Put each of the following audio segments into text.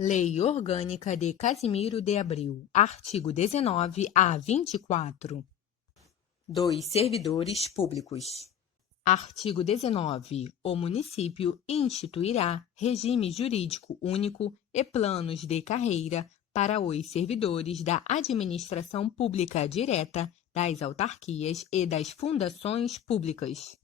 Lei Orgânica de Casimiro de Abreu, artigo 19 a 24. Dos servidores públicos. Artigo 19. O município instituirá regime jurídico único e planos de carreira para os servidores da administração pública direta, das autarquias e das fundações públicas.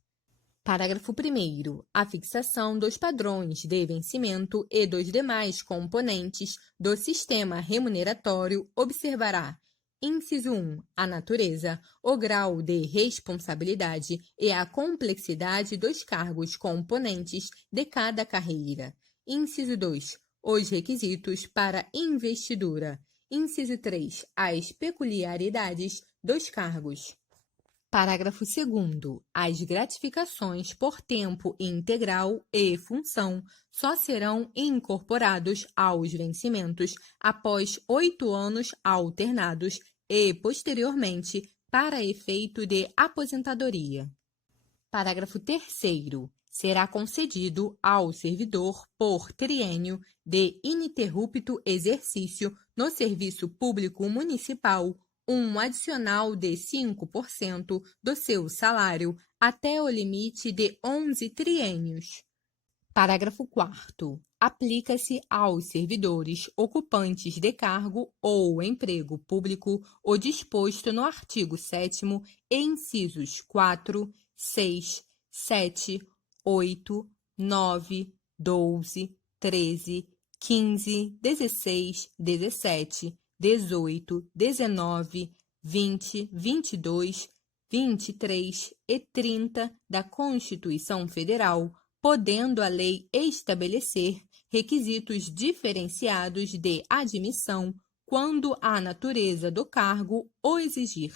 Parágrafo 1º. A fixação dos padrões de vencimento e dos demais componentes do sistema remuneratório observará: inciso 1. A natureza, o grau de responsabilidade e a complexidade dos cargos componentes de cada carreira. Inciso 2. Os requisitos para investidura. Inciso 3. As peculiaridades dos cargos. Parágrafo 2º. As gratificações por tempo integral e função só serão incorporados aos vencimentos após 8 anos alternados e, posteriormente, para efeito de aposentadoria. Parágrafo 3º. Será concedido ao servidor por triênio de ininterrupto exercício no serviço público municipal um adicional de 5% do seu salário até o limite de 11 triênios. Parágrafo 4º. Aplica-se aos servidores ocupantes de cargo ou emprego público o disposto no artigo 7º e incisos 4, 6, 7, 8, 9, 12, 13, 15, 16, 17, 18, 19, 20, 22, 23 e 30 da Constituição Federal, podendo a lei estabelecer requisitos diferenciados de admissão quando a natureza do cargo o exigir.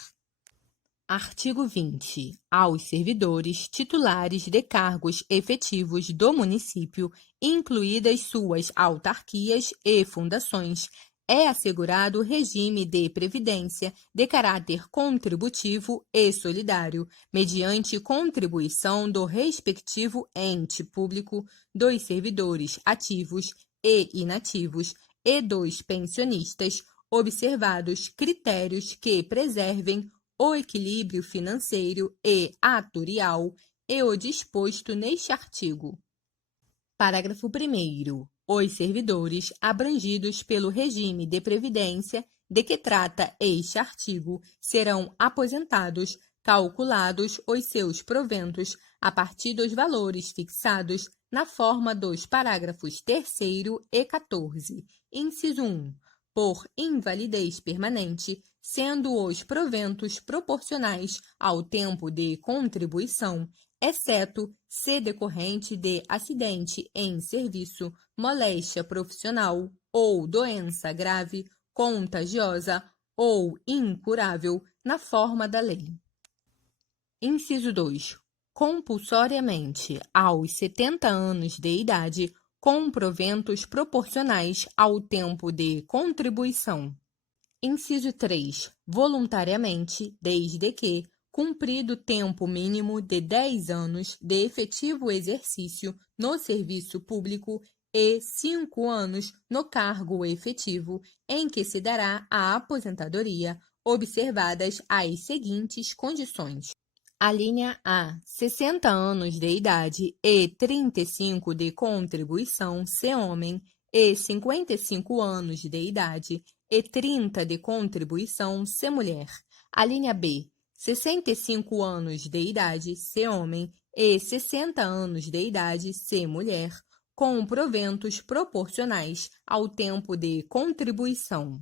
Artigo 20. Aos servidores titulares de cargos efetivos do município, incluídas suas autarquias e fundações, é assegurado regime de previdência de caráter contributivo e solidário, mediante contribuição do respectivo ente público, dos servidores ativos e inativos e dos pensionistas, observados critérios que preservem o equilíbrio financeiro e atuarial e o disposto neste artigo. Parágrafo 1º. Os servidores abrangidos pelo regime de previdência de que trata este artigo serão aposentados, calculados os seus proventos a partir dos valores fixados na forma dos parágrafos 3º e 14. Inciso 1. Por invalidez permanente, sendo os proventos proporcionais ao tempo de contribuição, exceto se decorrente de acidente em serviço, moléstia profissional ou doença grave, contagiosa ou incurável, na forma da lei. Inciso 2. Compulsoriamente, aos 70 anos de idade, com proventos proporcionais ao tempo de contribuição. Inciso 3. Voluntariamente, desde que cumprido tempo mínimo de 10 anos de efetivo exercício no serviço público e 5 anos no cargo efetivo, em que se dará a aposentadoria, observadas as seguintes condições. Alínea A. 60 anos de idade e 35 de contribuição, se homem, e 55 anos de idade e 30 de contribuição, se mulher. Alínea B. 65 anos de idade, se homem, e 60 anos de idade, se mulher, com proventos proporcionais ao tempo de contribuição.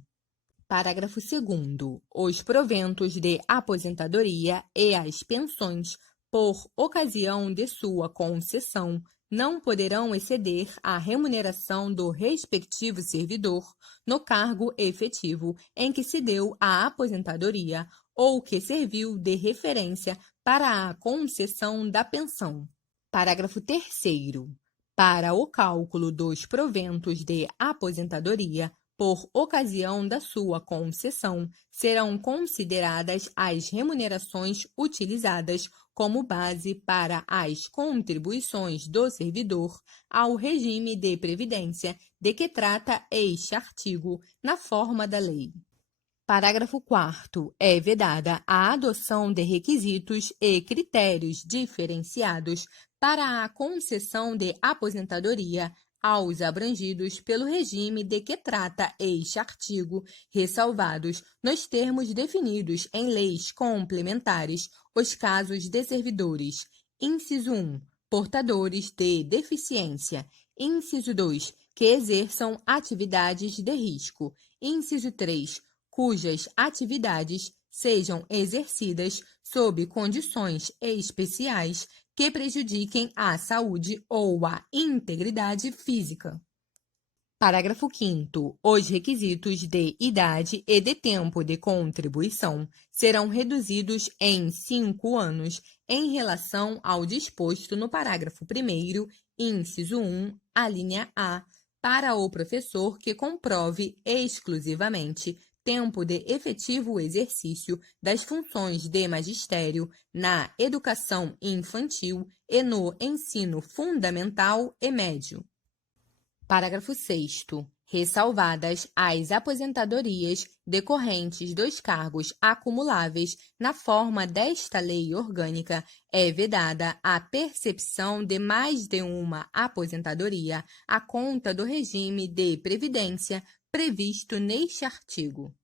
Parágrafo 2º. Os proventos de aposentadoria e as pensões, por ocasião de sua concessão, não poderão exceder a remuneração do respectivo servidor no cargo efetivo em que se deu a aposentadoria ou que serviu de referência para a concessão da pensão. Parágrafo 3º. Para o cálculo dos proventos de aposentadoria, por ocasião da sua concessão, serão consideradas as remunerações utilizadas como base para as contribuições do servidor ao regime de previdência de que trata este artigo, na forma da lei. Parágrafo 4º. É vedada a adoção de requisitos e critérios diferenciados para a concessão de aposentadoria aos abrangidos pelo regime de que trata este artigo, ressalvados, nos termos definidos em leis complementares, os casos de servidores. Inciso 1. Portadores de deficiência. Inciso 2. Que exerçam atividades de risco. Inciso 3. Cujas atividades sejam exercidas sob condições especiais que prejudiquem a saúde ou a integridade física. Parágrafo 5º. Os requisitos de idade e de tempo de contribuição serão reduzidos em 5 anos em relação ao disposto no parágrafo 1º, inciso 1, alínea A, para o professor que comprove exclusivamente tempo de efetivo exercício das funções de magistério na educação infantil e no ensino fundamental e médio. Parágrafo 6º. Ressalvadas as aposentadorias decorrentes dos cargos acumuláveis na forma desta lei orgânica, é vedada a percepção de mais de uma aposentadoria à conta do regime de previdência previsto neste artigo.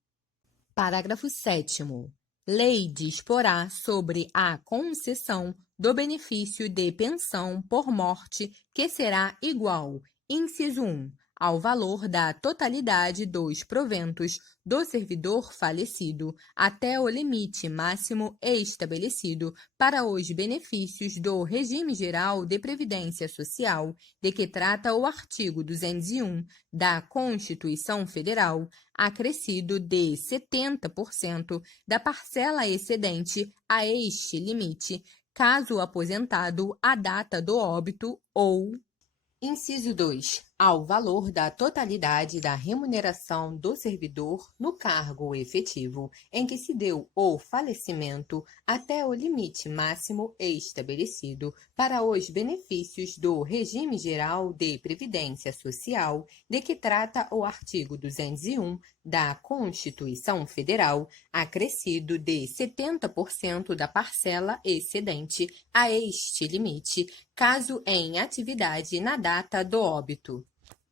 Parágrafo 7º. Lei disporá sobre a concessão do benefício de pensão por morte, que será igual, inciso 1, ao valor da totalidade dos proventos do servidor falecido, até o limite máximo estabelecido para os benefícios do regime geral de previdência social, de que trata o artigo 201 da Constituição Federal, acrescido de 70% da parcela excedente a este limite, caso o aposentado à data do óbito ou inciso 2, ao valor da totalidade da remuneração do servidor no cargo efetivo em que se deu o falecimento até o limite máximo estabelecido para os benefícios do regime geral de previdência social, de que trata o artigo 201 da Constituição Federal, acrescido de 70% da parcela excedente a este limite, caso em atividade na data do óbito.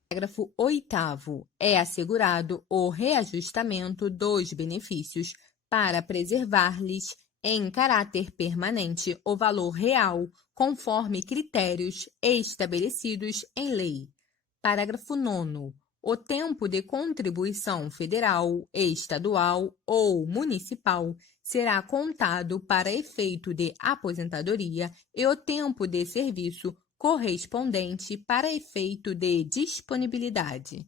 Parágrafo 8º. É assegurado o reajustamento dos benefícios para preservar-lhes em caráter permanente o valor real, conforme critérios estabelecidos em lei. Parágrafo 9º. O tempo de contribuição federal, estadual ou municipal será contado para efeito de aposentadoria e o tempo de serviço correspondente para efeito de disponibilidade.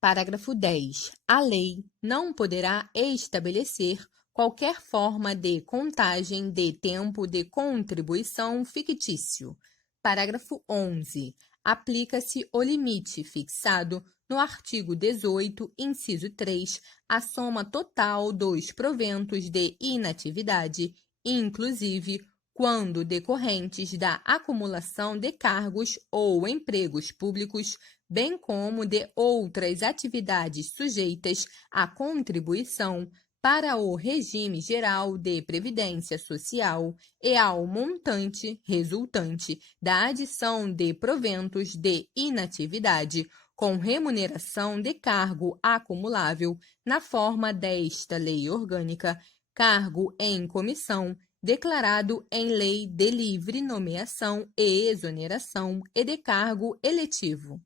Parágrafo 10. A lei não poderá estabelecer qualquer forma de contagem de tempo de contribuição fictício. Parágrafo 11. Aplica-se o limite fixado no artigo 18, inciso 3, à soma total dos proventos de inatividade, inclusive quando decorrentes da acumulação de cargos ou empregos públicos, bem como de outras atividades sujeitas à contribuição para o regime geral de previdência social e ao montante resultante da adição de proventos de inatividade com remuneração de cargo acumulável na forma desta lei orgânica, cargo em comissão, declarado em lei de livre nomeação e exoneração e de cargo eletivo.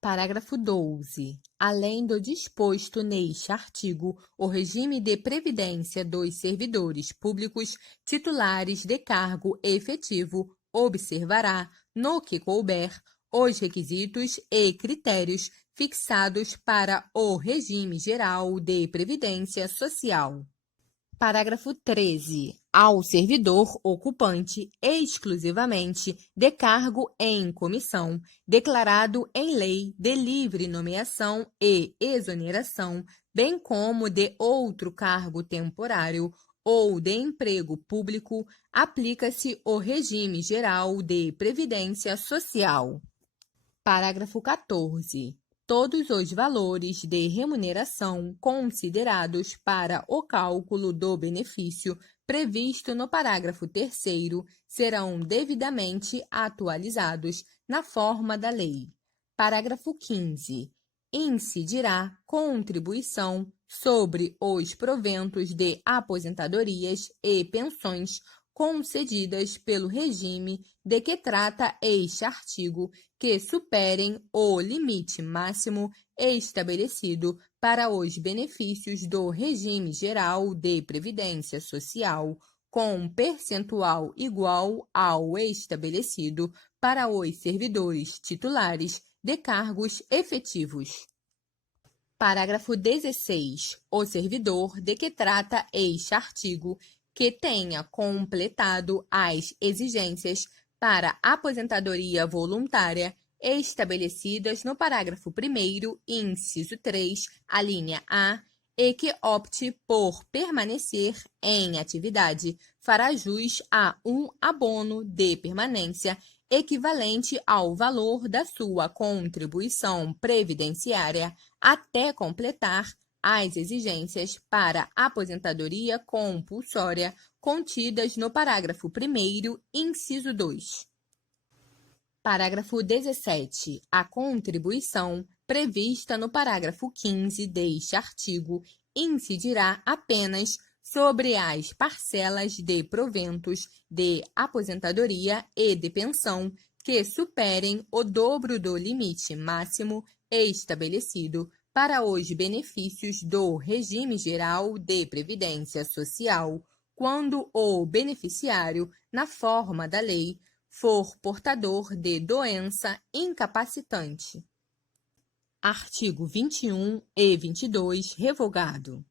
Parágrafo 12. Além do disposto neste artigo, o regime de previdência dos servidores públicos titulares de cargo efetivo observará, no que couber, os requisitos e critérios fixados para o regime geral de previdência social. Parágrafo 13. Ao servidor ocupante exclusivamente de cargo em comissão, declarado em lei de livre nomeação e exoneração, bem como de outro cargo temporário ou de emprego público, aplica-se o regime geral de previdência social. Parágrafo 14. Todos os valores de remuneração considerados para o cálculo do benefício previsto no parágrafo 3º serão devidamente atualizados na forma da lei. Parágrafo 15. Incidirá contribuição sobre os proventos de aposentadorias e pensões concedidas pelo regime de que trata este artigo, que superem o limite máximo estabelecido para os benefícios do regime geral de previdência social, com percentual igual ao estabelecido para os servidores titulares de cargos efetivos. Parágrafo 16. O servidor de que trata este artigo, que tenha completado as exigências para aposentadoria voluntária estabelecidas no parágrafo 1º, inciso 3, a linha A, e que opte por permanecer em atividade, fará jus a um abono de permanência equivalente ao valor da sua contribuição previdenciária até completar as exigências para aposentadoria compulsória contidas no parágrafo 1º, inciso 2. Parágrafo 17. A contribuição prevista no parágrafo 15 deste artigo incidirá apenas sobre as parcelas de proventos de aposentadoria e de pensão que superem o dobro do limite máximo estabelecido para os benefícios do regime geral de previdência social, quando o beneficiário, na forma da lei, for portador de doença incapacitante. Artigo 21 e 22, revogado.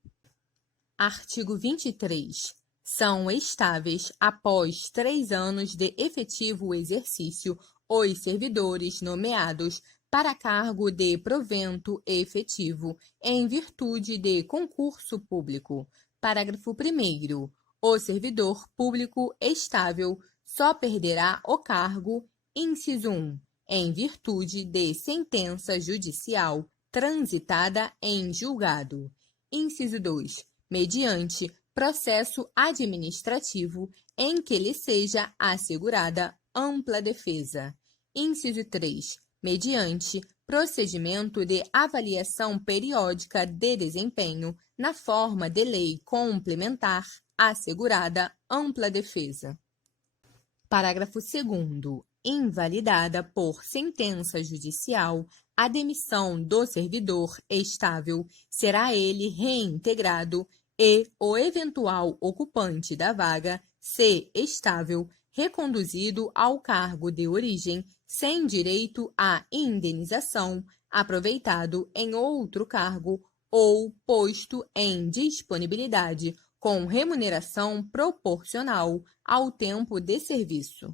Artigo 23. São estáveis, após 3 anos de efetivo exercício, os servidores nomeados para cargo de provento efetivo, em virtude de concurso público. Parágrafo 1º. O servidor público estável só perderá o cargo, inciso 1, em virtude de sentença judicial transitada em julgado. Inciso 2, mediante processo administrativo em que lhe seja assegurada ampla defesa. Inciso 3, mediante procedimento de avaliação periódica de desempenho na forma de lei complementar assegurada ampla defesa. Parágrafo 2º. Invalidada por sentença judicial, a demissão do servidor estável será ele reintegrado e o eventual ocupante da vaga, se estável, reconduzido ao cargo de origem, sem direito à indenização, aproveitado em outro cargo ou posto em disponibilidade com remuneração proporcional ao tempo de serviço.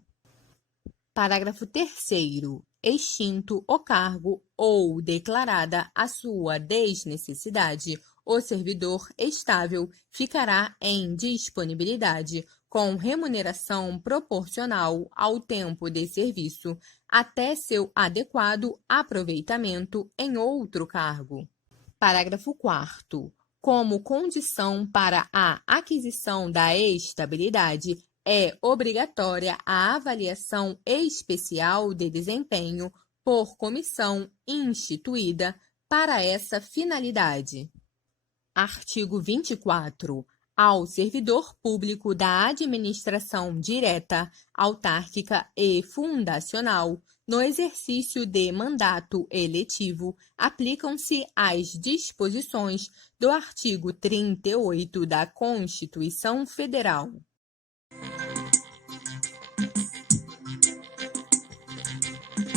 Parágrafo 3º. Extinto o cargo ou declarada a sua desnecessidade, o servidor estável ficará em disponibilidade com remuneração proporcional ao tempo de serviço, até seu adequado aproveitamento em outro cargo. Parágrafo 4º. Como condição para a aquisição da estabilidade, é obrigatória a avaliação especial de desempenho por comissão instituída para essa finalidade. Artigo 24. Ao servidor público da administração direta, autárquica e fundacional, no exercício de mandato eletivo, aplicam-se as disposições do artigo 38 da Constituição Federal.